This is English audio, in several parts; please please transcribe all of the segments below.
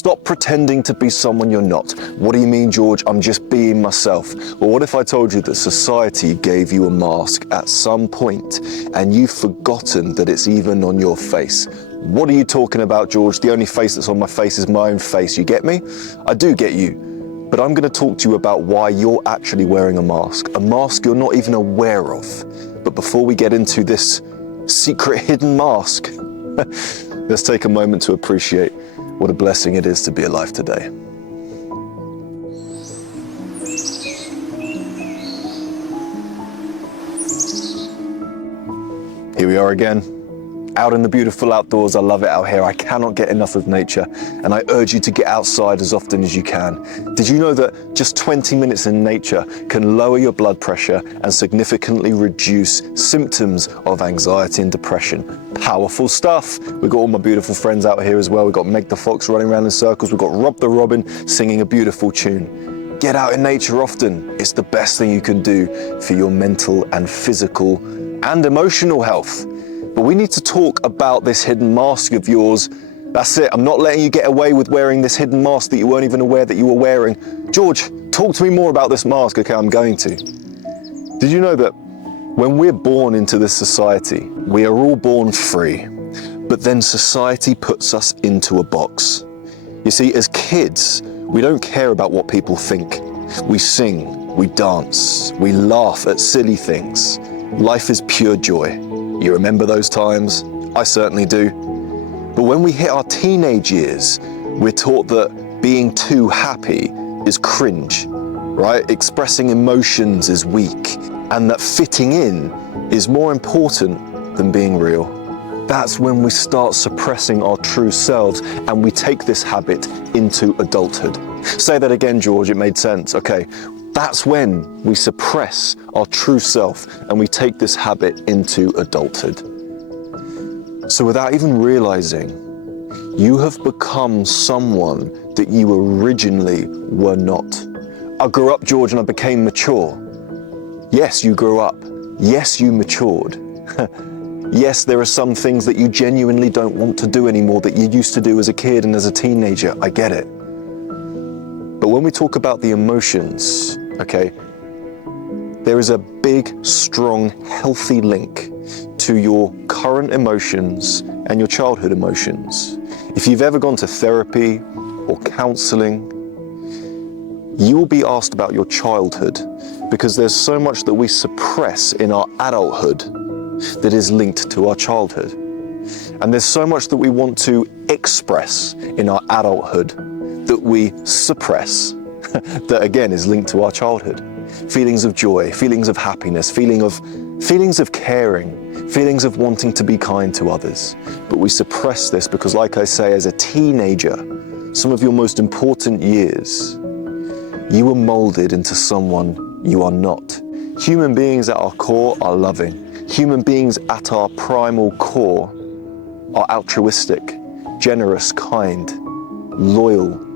Stop pretending to be someone you're not. What do you mean, George? I'm just being myself. Well, what if I told you that society gave you a mask at some point and you've forgotten that it's even on your face? What are you talking about, George? The only face that's on my face is my own face. You get me? I do get you. But I'm going to talk to you about why you're actually wearing a mask you're not even aware of. But before we get into this secret hidden mask, let's take a moment to appreciate what a blessing it is to be alive today. Here we are again, out in the beautiful outdoors. I love it out here. I cannot get enough of nature, and I urge you to get outside as often as you can. Did you know that just 20 minutes in nature can lower your blood pressure and significantly reduce symptoms of anxiety and depression? Powerful stuff. We've got all my beautiful friends out here as well. We've got Meg the Fox running around in circles. We've got Rob the Robin singing a beautiful tune. Get out in nature often. It's the best thing you can do for your mental and physical and emotional health. But we need to talk about this hidden mask of yours. That's it. I'm not letting you get away with wearing this hidden mask that you weren't even aware that you were wearing. George, talk to me more about this mask. Okay, I'm going to. Did you know that when we're born into this society, we are all born free, but then society puts us into a box. You see, as kids, we don't care about what people think. We sing, we dance, we laugh at silly things. Life is pure joy. You remember those times? I certainly do. But when we hit our teenage years, we're taught that being too happy is cringe, right? Expressing emotions is weak, and that fitting in is more important than being real. That's when we start suppressing our true selves, and we take this habit into adulthood. Say that again, George, it made sense. Okay, that's when we suppress our true self and we take this habit into adulthood. So without even realizing, you have become someone that you originally were not. I grew up, George, and I became mature. Yes, you grew up. Yes, you matured. Yes, there are some things that you genuinely don't want to do anymore that you used to do as a kid and as a teenager. I get it. But when we talk about the emotions, okay, there is a big, strong, healthy link to your current emotions and your childhood emotions. If you've ever gone to therapy or counseling, you will be asked about your childhood because there's so much that we suppress in our adulthood that is linked to our childhood. And there's so much that we want to express in our adulthood that we suppress, that again is linked to our childhood. Feelings of joy, feelings of happiness, feelings of caring, feelings of wanting to be kind to others. But we suppress this because, like I say, as a teenager, some of your most important years, you were molded into someone you are not. Human beings at our core are loving. Human beings at our primal core are altruistic, generous, kind, loyal,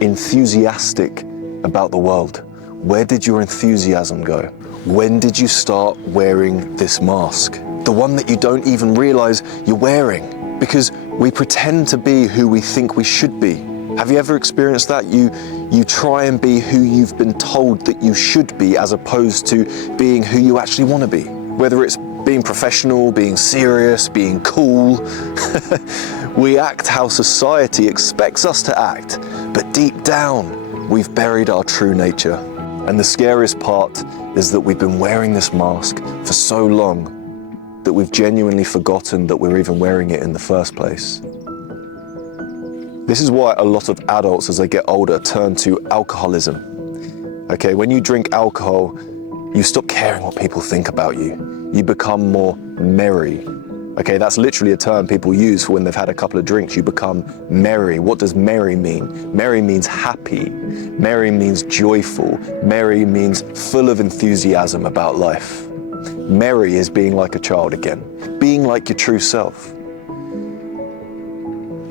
enthusiastic about the world. Where did your enthusiasm go? When did you start wearing this mask? The one that you don't even realize you're wearing, because we pretend to be who we think we should be. Have you ever experienced that? You try and be who you've been told that you should be as opposed to being who you actually want to be. Whether it's being professional, being serious, being cool. We act how society expects us to act, but deep down, we've buried our true nature. And the scariest part is that we've been wearing this mask for so long that we've genuinely forgotten that we're even wearing it in the first place. This is why a lot of adults, as they get older, turn to alcoholism. Okay, when you drink alcohol, you stop caring what people think about you. You become more merry. Okay, that's literally a term people use for when they've had a couple of drinks. You become merry. What does merry mean? Merry means happy. Merry means joyful. Merry means full of enthusiasm about life. Merry is being like a child again, being like your true self.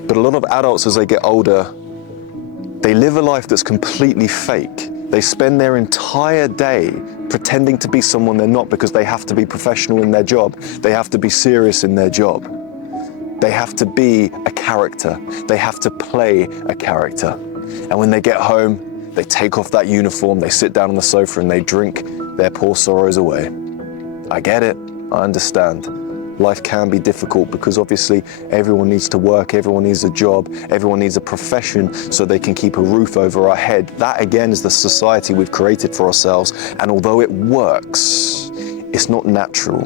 But a lot of adults, as they get older, they live a life that's completely fake. They spend their entire day pretending to be someone they're not because they have to be professional in their job. They have to be serious in their job. They have to be a character. They have to play a character. And when they get home, they take off that uniform, they sit down on the sofa and they drink their poor sorrows away. I get it, I understand. Life can be difficult because obviously everyone needs to work, everyone needs a job, everyone needs a profession so they can keep a roof over our head. That again is the society we've created for ourselves. And although it works, it's not natural.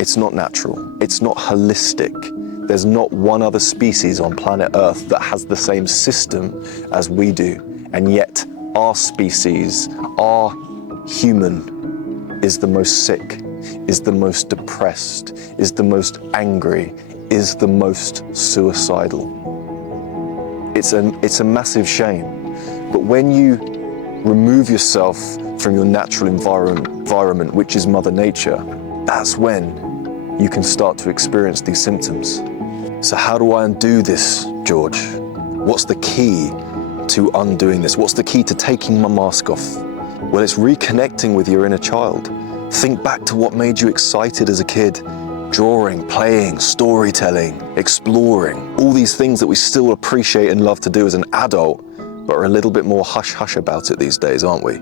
It's not natural. It's not holistic. There's not one other species on planet Earth that has the same system as we do. And yet our species, our human, is the most sick, is the most depressed, is the most angry, is the most suicidal. It's a massive shame. But when you remove yourself from your natural environment, which is Mother Nature, that's when you can start to experience these symptoms. So how do I undo this, George? What's the key to undoing this? What's the key to taking my mask off? Well, it's reconnecting with your inner child. Think back to what made you excited as a kid. Drawing, playing, storytelling, exploring, all these things that we still appreciate and love to do as an adult, but are a little bit more hush-hush about it these days, aren't we?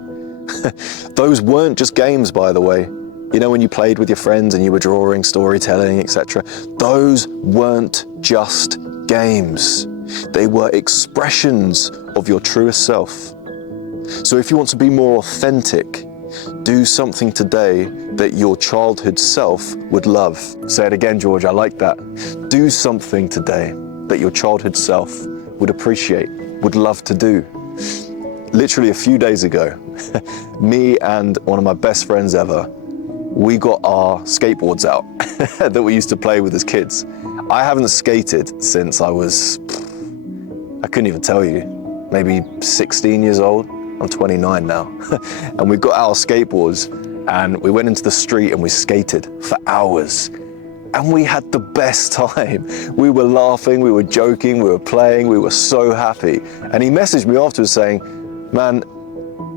Those weren't just games, by the way. You know, when you played with your friends and you were drawing, storytelling, etc. Those weren't just games. They were expressions of your truest self. So if you want to be more authentic, do something today that your childhood self would love. Say it again, George, I like that. Do something today that your childhood self would appreciate, would love to do. Literally a few days ago, me and one of my best friends ever, we got our skateboards out that we used to play with as kids. I haven't skated since I couldn't even tell you, maybe 16 years old. I'm 29 now. And we got our skateboards and we went into the street and we skated for hours. And we had the best time. We were laughing, we were joking, we were playing, we were so happy. And he messaged me afterwards saying, man,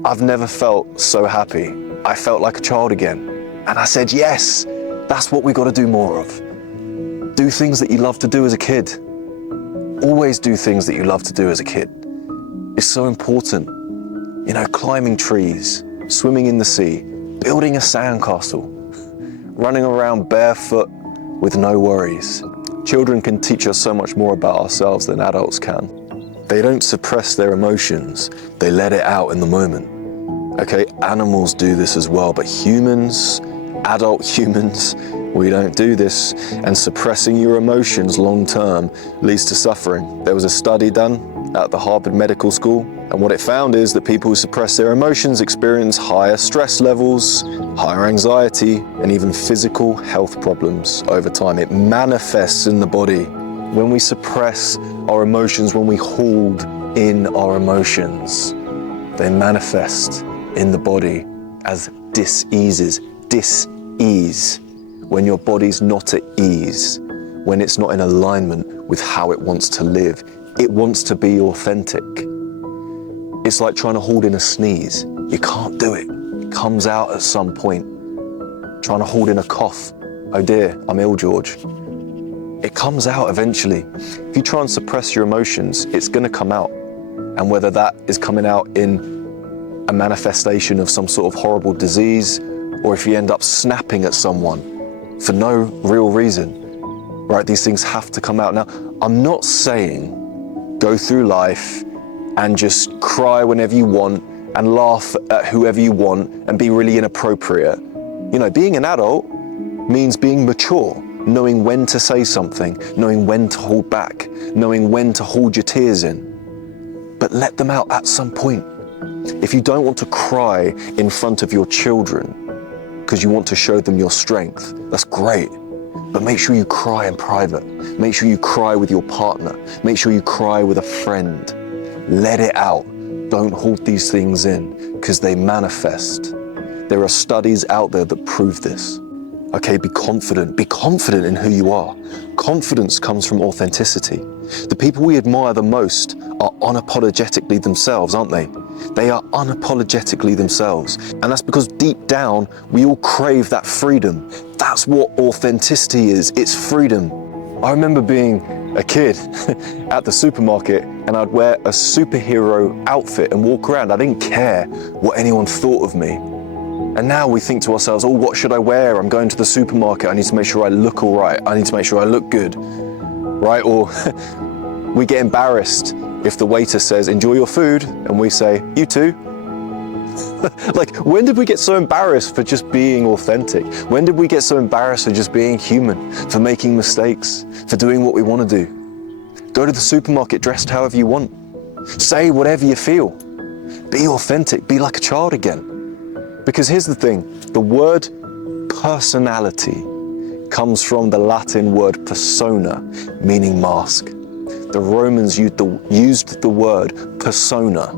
I've never felt so happy. I felt like a child again. And I said, yes, that's what we got to do more of. Do things that you love to do as a kid. Always do things that you love to do as a kid. It's so important. You know, climbing trees, swimming in the sea, building a sandcastle, running around barefoot with no worries. Children can teach us so much more about ourselves than adults can. They don't suppress their emotions, they let it out in the moment. Okay, animals do this as well, but humans, adult humans, we don't do this. And suppressing your emotions long term leads to suffering. There was a study done at the Harvard Medical School, and what it found is that people who suppress their emotions experience higher stress levels, higher anxiety, and even physical health problems over time. It manifests in the body. When we suppress our emotions, when we hold in our emotions, they manifest in the body as dis-ease. When your body's not at ease, when it's not in alignment with how it wants to live, it wants to be authentic. It's like trying to hold in a sneeze. You can't do it. It comes out at some point. Trying to hold in a cough. Oh dear, I'm ill, George. It comes out eventually. If you try and suppress your emotions, it's going to come out. And whether that is coming out in a manifestation of some sort of horrible disease, or if you end up snapping at someone for no real reason, right? These things have to come out. Now, I'm not saying go through life and just cry whenever you want and laugh at whoever you want and be really inappropriate. You know, being an adult means being mature, knowing when to say something, knowing when to hold back, knowing when to hold your tears in. But let them out at some point. If you don't want to cry in front of your children because you want to show them your strength, that's great. But make sure you cry in private. Make sure you cry with your partner. Make sure you cry with a friend. Let it out. Don't hold these things in because they manifest. There are studies out there that prove this. Okay, be confident. Be confident in who you are. Confidence comes from authenticity. The people we admire the most are unapologetically themselves, aren't they? They are unapologetically themselves. And that's because deep down, we all crave that freedom, That's what authenticity is. It's freedom. I remember being a kid at the supermarket and I'd wear a superhero outfit and walk around. I didn't care what anyone thought of me. And now we think to ourselves, oh, what should I wear? I'm going to the supermarket. I need to make sure I look all right. I need to make sure I look good, right? Or we get embarrassed if the waiter says, enjoy your food. And we say, you too. Like, when did we get so embarrassed for just being authentic? When did we get so embarrassed for just being human, for making mistakes, for doing what we want to do? Go to the supermarket dressed however you want. Say whatever you feel. Be authentic. Be like a child again. Because here's the thing, the word personality comes from the Latin word persona, meaning mask. The Romans used the word persona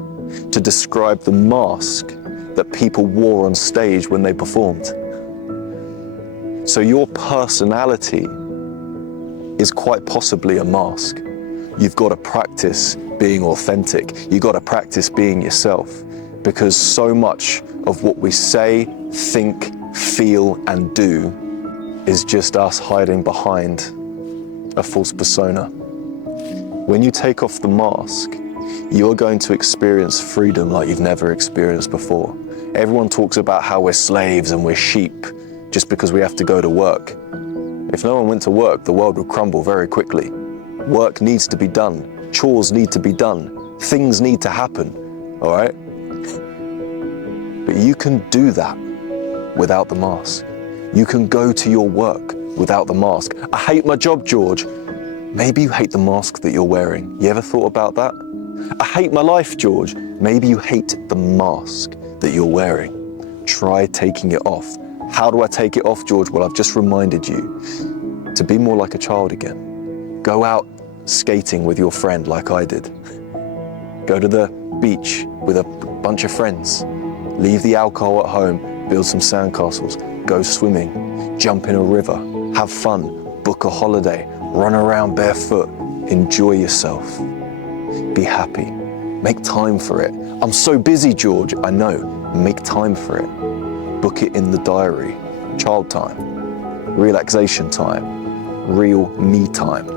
to describe the mask that people wore on stage when they performed. So your personality is quite possibly a mask. You've got to practice being authentic. You've got to practice being yourself, because so much of what we say, think, feel, and do is just us hiding behind a false persona. When you take off the mask, you're going to experience freedom like you've never experienced before. Everyone talks about how we're slaves and we're sheep just because we have to go to work. If no one went to work, the world would crumble very quickly. Work needs to be done. Chores need to be done. Things need to happen, all right? But you can do that without the mask. You can go to your work without the mask. I hate my job, George. Maybe you hate the mask that you're wearing. You ever thought about that? I hate my life, George. Maybe you hate the mask that you're wearing. Try taking it off. How do I take it off, George? Well, I've just reminded you to be more like a child again. Go out skating with your friend like I did. Go to the beach with a bunch of friends. Leave the alcohol at home, build some sandcastles, go swimming, jump in a river, have fun, book a holiday, run around barefoot, enjoy yourself. Be happy. Make time for it. I'm so busy, George. I know. Make time for it. Book it in the diary. Child time, relaxation time, real me time.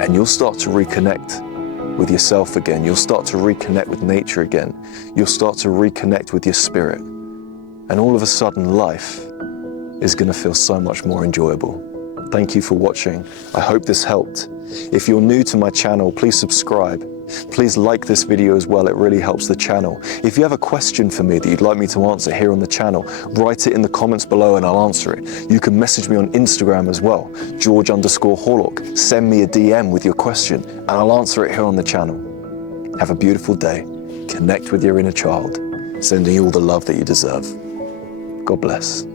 And you'll start to reconnect with yourself again. You'll start to reconnect with nature again. You'll start to reconnect with your spirit. And all of a sudden, life is going to feel so much more enjoyable. Thank you for watching. I hope this helped. If you're new to my channel, please subscribe. Please like this video as well, it really helps the channel. If you have a question for me that you'd like me to answer here on the channel, write it in the comments below and I'll answer it. You can message me on Instagram as well, George_Horlock. Send me a DM with your question and I'll answer it here on the channel. Have a beautiful day. Connect with your inner child, sending you all the love that you deserve. God bless.